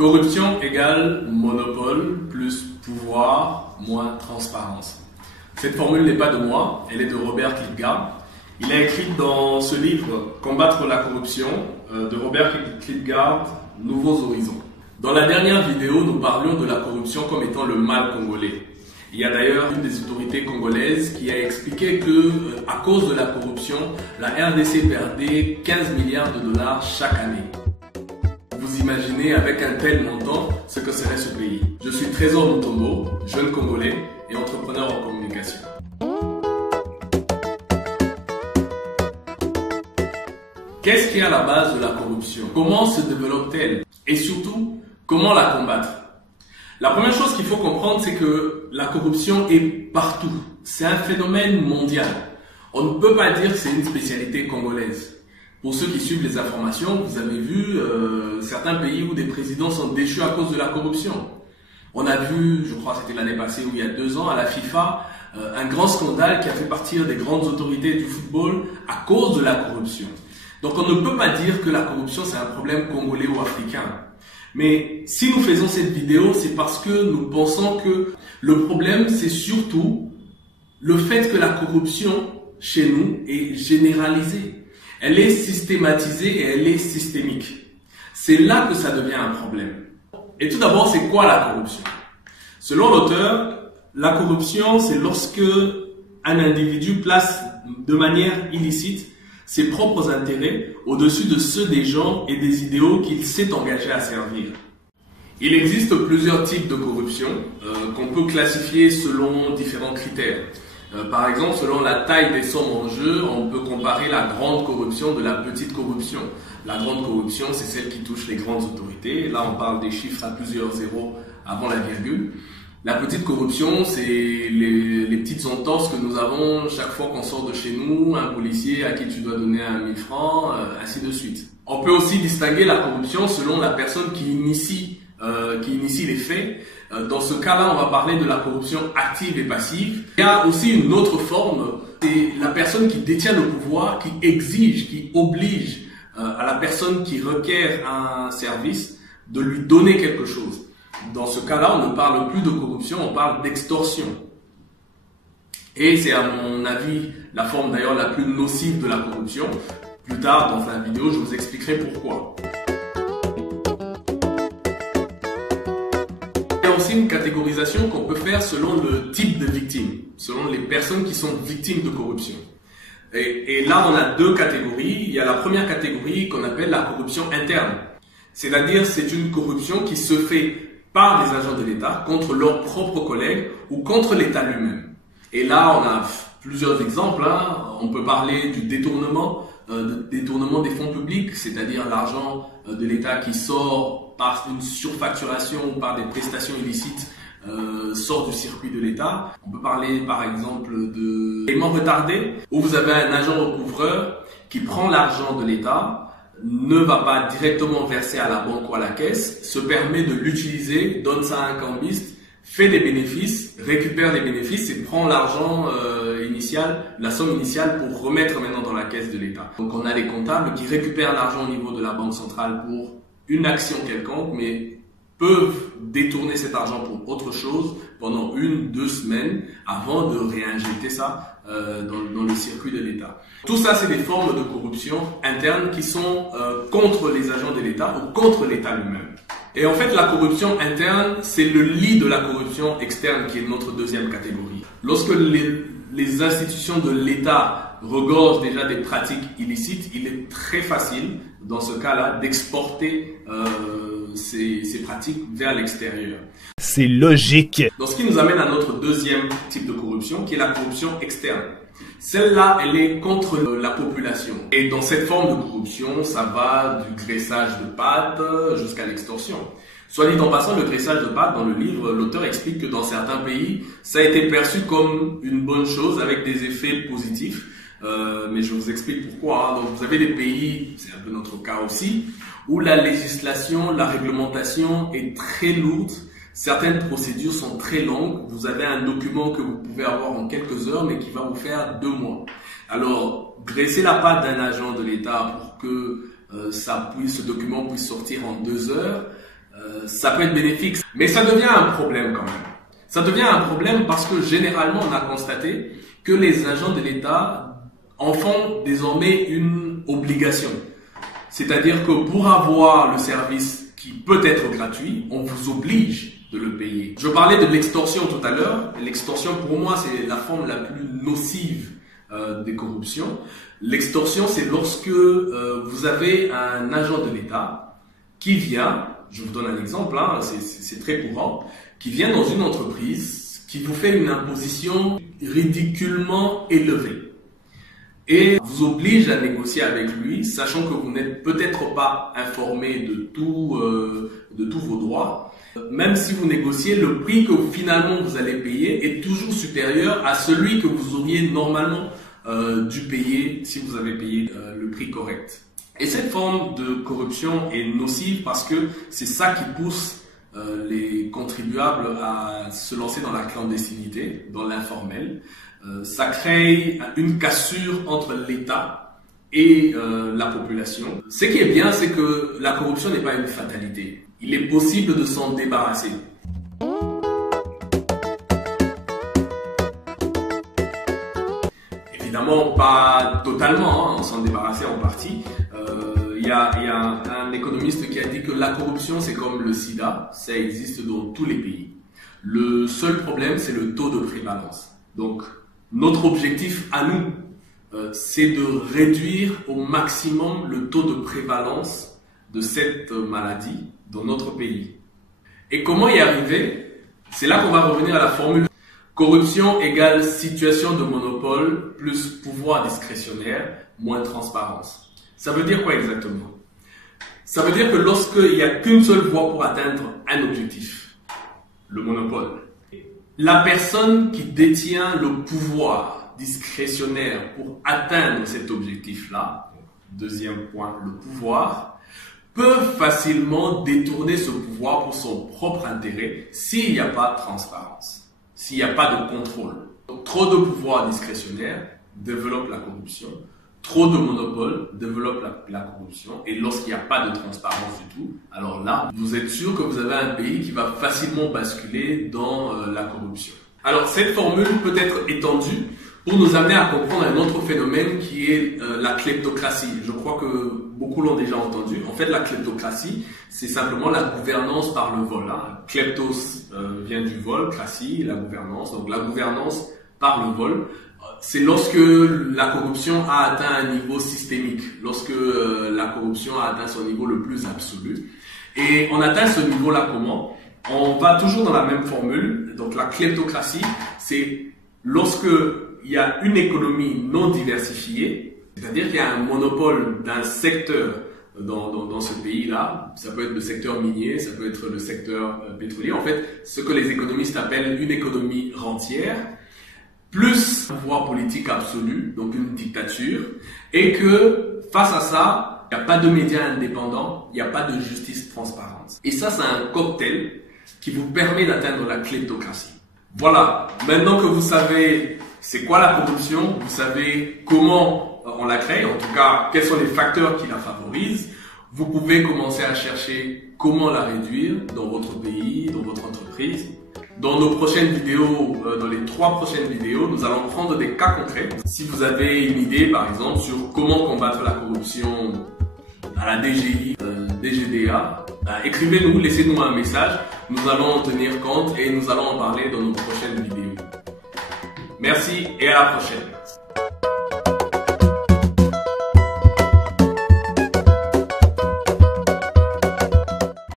Corruption égale monopole plus pouvoir moins transparence. Cette formule n'est pas de moi, elle est de Robert Klitgard. Il a écrit dans ce livre Combattre la corruption de Robert Klitgard, Nouveaux horizons. Dans la dernière vidéo, nous parlions de la corruption comme étant le mal congolais. Il y a d'ailleurs une des autorités congolaises qui a expliqué que, à cause de la corruption, la RDC perdait 15 milliards de dollars chaque année. Vous imaginez avec un tel montant ce que serait ce pays. Je suis Trésor Mutombo, jeune Congolais et entrepreneur en communication. Qu'est-ce qui est à la base de la corruption? Comment se développe-t-elle? Et surtout, comment la combattre? La première chose qu'il faut comprendre, c'est que la corruption est partout. C'est un phénomène mondial. On ne peut pas dire que c'est une spécialité congolaise. Pour ceux qui suivent les informations, vous avez vu certains pays où des présidents sont déchus à cause de la corruption. On a vu, je crois que c'était l'année passée ou il y a 2 ans, à la FIFA, un grand scandale qui a fait partir des grandes autorités du football à cause de la corruption. Donc on ne peut pas dire que la corruption c'est un problème congolais ou africain. Mais si nous faisons cette vidéo, c'est parce que nous pensons que le problème c'est surtout le fait que la corruption chez nous est généralisée. Elle est systématisée et elle est systémique. C'est là que ça devient un problème. Et tout d'abord, c'est quoi la corruption? Selon l'auteur, la corruption, c'est lorsque un individu place de manière illicite ses propres intérêts au-dessus de ceux des gens et des idéaux qu'il s'est engagé à servir. Il existe plusieurs types de corruption qu'on peut classifier selon différents critères. Par exemple, selon la taille des sommes en jeu, on peut comparer la grande corruption de la petite corruption. La grande corruption, c'est celle qui touche les grandes autorités. Là, on parle des chiffres à plusieurs zéros avant la virgule. La petite corruption, c'est les petites entorses que nous avons chaque fois qu'on sort de chez nous, un policier à qui tu dois donner 1000 francs, ainsi de suite. On peut aussi distinguer la corruption selon la personne qui initie les faits. Dans ce cas-là, on va parler de la corruption active et passive. Il y a aussi une autre forme, c'est la personne qui détient le pouvoir, qui exige, qui oblige à la personne qui requiert un service de lui donner quelque chose. Dans ce cas-là, on ne parle plus de corruption, on parle d'extorsion. Et c'est à mon avis la forme d'ailleurs la plus nocive de la corruption. Plus tard dans la vidéo, je vous expliquerai pourquoi. Il y a aussi une catégorisation qu'on peut faire selon le type de victime, selon les personnes qui sont victimes de corruption. Et là, on a 2 catégories. Il y a la première catégorie qu'on appelle la corruption interne. C'est-à-dire, c'est une corruption qui se fait par des agents de l'État contre leurs propres collègues ou contre l'État lui-même. Et là, on a plusieurs exemples. On peut parler du détournement des fonds publics, c'est-à-dire l'argent de l'État qui sort par une surfacturation ou par des prestations illicites sort du circuit de l'État. On peut parler par exemple de paiement retardé, où vous avez un agent recouvreur qui prend l'argent de l'État, ne va pas directement verser à la banque ou à la caisse, se permet de l'utiliser, donne ça à un cambiste, fait des bénéfices, récupère les bénéfices et prend l'argent initial, la somme initiale pour remettre maintenant dans la caisse de l'État. Donc on a les comptables qui récupèrent l'argent au niveau de la banque centrale pour une action quelconque, mais peuvent détourner cet argent pour autre chose pendant 1-2 semaines avant de réinjecter ça dans le circuit de l'État. Tout ça, c'est des formes de corruption interne qui sont contre les agents de l'État ou contre l'État lui-même. Et en fait, la corruption interne, c'est le lit de la corruption externe qui est notre deuxième catégorie. Lorsque les institutions de l'État regorgent déjà des pratiques illicites, il est très facile, dans ce cas-là, d'exporter ces pratiques vers l'extérieur. C'est logique. Donc, ce qui nous amène à notre deuxième type de corruption, qui est la corruption externe. Celle-là, elle est contre la population. Et dans cette forme de corruption, ça va du graissage de pâtes jusqu'à l'extorsion. Soit dit en passant, le graissage de pâtes, dans le livre, l'auteur explique que dans certains pays, ça a été perçu comme une bonne chose avec des effets positifs. Mais je vous explique pourquoi. Donc, vous avez des pays, c'est un peu notre cas aussi, où la législation, la réglementation est très lourde. Certaines procédures sont très longues. Vous avez un document que vous pouvez avoir en quelques heures, mais qui va vous faire 2 mois. Alors, graisser la patte d'un agent de l'État pour que ce document puisse sortir en 2 heures, ça peut être bénéfique. Mais ça devient un problème quand même. Ça devient un problème parce que généralement on a constaté que les agents de l'État en font désormais une obligation. C'est-à-dire que pour avoir le service qui peut être gratuit, on vous oblige de le payer. Je parlais de l'extorsion tout à l'heure. L'extorsion, pour moi, c'est la forme la plus nocive des corruptions. L'extorsion, c'est lorsque vous avez un agent de l'État qui vient, je vous donne un exemple, hein, c'est très courant, qui vient dans une entreprise, qui vous fait une imposition ridiculement élevée et vous oblige à négocier avec lui, sachant que vous n'êtes peut-être pas informé de tous vos droits. Même si vous négociez, le prix que finalement vous allez payer est toujours supérieur à celui que vous auriez normalement dû payer si vous avez payé le prix correct. Et cette forme de corruption est nocive parce que c'est ça qui pousse les contribuables à se lancer dans la clandestinité, dans l'informel. Ça crée une cassure entre l'État et la population. Ce qui est bien, c'est que la corruption n'est pas une fatalité. Il est possible de s'en débarrasser. Évidemment, pas totalement, hein, s'en débarrasser en partie. Il y a un économiste qui a dit que la corruption, c'est comme le sida, ça existe dans tous les pays. Le seul problème, c'est le taux de prévalence. Donc, notre objectif à nous, c'est de réduire au maximum le taux de prévalence de cette maladie dans notre pays. Et comment y arriver? C'est là qu'on va revenir à la formule. Corruption égale situation de monopole plus pouvoir discrétionnaire, moins transparence. Ça veut dire quoi exactement? Ça veut dire que lorsqu'il n'y a qu'une seule voie pour atteindre un objectif, le monopole, la personne qui détient le pouvoir discrétionnaire pour atteindre cet objectif-là, deuxième point, le pouvoir, peut facilement détourner ce pouvoir pour son propre intérêt s'il n'y a pas de transparence, s'il n'y a pas de contrôle. Donc, trop de pouvoir discrétionnaire développe la corruption, trop de monopole développe la corruption, et lorsqu'il n'y a pas de transparence du tout, alors là, vous êtes sûr que vous avez un pays qui va facilement basculer dans la corruption. Alors, cette formule peut être étendue pour nous amener à comprendre un autre phénomène qui est la kleptocratie. Je crois que beaucoup l'ont déjà entendu. En fait, la kleptocratie, c'est simplement la gouvernance par le vol. Hein. Kleptos vient du vol, cratie, la gouvernance. Donc la gouvernance par le vol, c'est lorsque la corruption a atteint un niveau systémique, lorsque la corruption a atteint son niveau le plus absolu. Et on atteint ce niveau-là comment? On va toujours dans la même formule. Donc la kleptocratie, c'est lorsque il y a une économie non diversifiée, c'est-à-dire qu'il y a un monopole d'un secteur dans ce pays-là. Ça peut être le secteur minier, ça peut être le secteur pétrolier. En fait, ce que les économistes appellent une économie rentière, plus un pouvoir politique absolu, donc une dictature, et que face à ça, il n'y a pas de médias indépendants, il n'y a pas de justice transparente. Et ça, c'est un cocktail qui vous permet d'atteindre la kleptocratie. Voilà, maintenant que vous savez c'est quoi la corruption, vous savez comment on la crée, en tout cas quels sont les facteurs qui la favorisent, vous pouvez commencer à chercher comment la réduire dans votre pays, dans votre entreprise. Dans nos prochaines vidéos, dans les 3 prochaines vidéos, nous allons prendre des cas concrets. Si vous avez une idée par exemple sur comment combattre la corruption à la DGI, DGDA, écrivez-nous, laissez-nous un message, nous allons en tenir compte et nous allons en parler dans nos prochaines vidéos. Merci et à la prochaine.